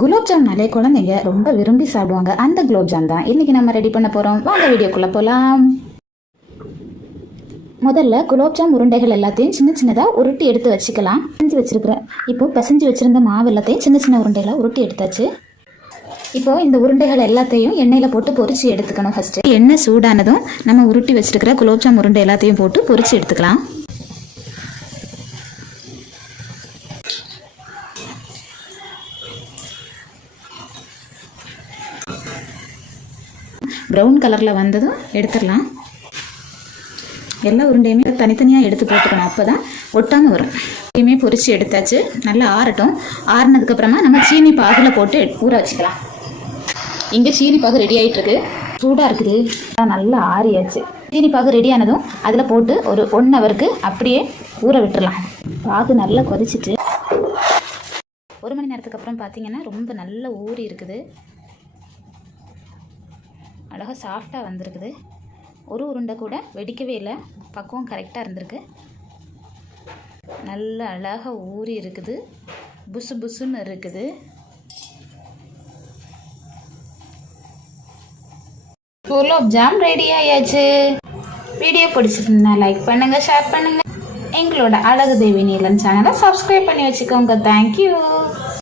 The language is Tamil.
குலோப்ஜாம்னாலே குழந்தைங்க ரொம்ப விரும்பி சாப்பிடுவாங்க. அந்த குலோப்ஜாம் தான். இன்றைக்கி நம்ம ரெடி பண்ண போகிறோம் வாங்க வீடியோக்குள்ளே போகலாம் முதல்ல குலோப்ஜாம் உருண்டைகள் எல்லாத்தையும் சின்ன சின்னதாக உருட்டி எடுத்து வச்சுக்கலாம். பிசைஞ்சு வச்சுருக்கிறேன். இப்போ பிசைஞ்சு வச்சுருந்த மாவு எல்லாத்தையும் சின்ன சின்ன உருண்டைகளாக உருட்டி எடுத்தாச்சு. இப்போ இந்த உருண்டைகள் எல்லாத்தையும் எண்ணெயில் போட்டு பொறிச்சு எடுத்துக்கணும் ஃபஸ்ட்டு எண்ணெய் சூடானதும் நம்ம உருட்டி வச்சுருக்கிற குலோப்ஜாம் உருண்டை எல்லாத்தையும் போட்டு பொறிச்சு எடுத்துக்கலாம். ப்ரௌன் கலரில் வந்ததும் எடுத்துடலாம். எல்லா உருண்டையுமே தனித்தனியாக எடுத்து போட்டுக்கணும். அப்போ தான் ஒட்டாமல் வரும். எப்பயுமே பொறிச்சு எடுத்தாச்சு. நல்லா ஆறட்டும். ஆறினதுக்கப்புறமா நம்ம சீனி பாகில் போட்டு ஊற வச்சுக்கலாம். இங்கே சீனி பாகு ரெடி ஆகிட்டு இருக்கு சூடாக இருக்குது நல்லா ஆறியாச்சு. சீனி பாகு ரெடி ஆனதும் அதில் போட்டு ஒரு ஒன் ஹவருக்கு அப்படியே ஊற விட்டுறலாம். பாகு நல்லா கொதிச்சிட்டு ஒரு மணி நேரத்துக்கு அப்புறம் பார்த்தீங்கன்னா ரொம்ப நல்ல ஊறி இருக்குது. அழகாக சாஃப்டாக வந்திருக்குது. ஒரு உருண்டை கூட வெடிக்கவே இல்லை. பக்குவம் கரெக்டாக இருந்திருக்கு. நல்ல அழகாக ஊறி இருக்குது. புசு புசுன்னு இருக்குது. குலோப் ஜாம் ரெடி ஆயாச்சு. வீடியோ பிடிச்சிருந்தா லைக் பண்ணுங்க ஷேர் பண்ணுங்க. எங்களோட அழகு தேவி நீலன் சேனலை சப்ஸ்கிரைப் பண்ணி வச்சுக்கோங்க. தேங்க்யூ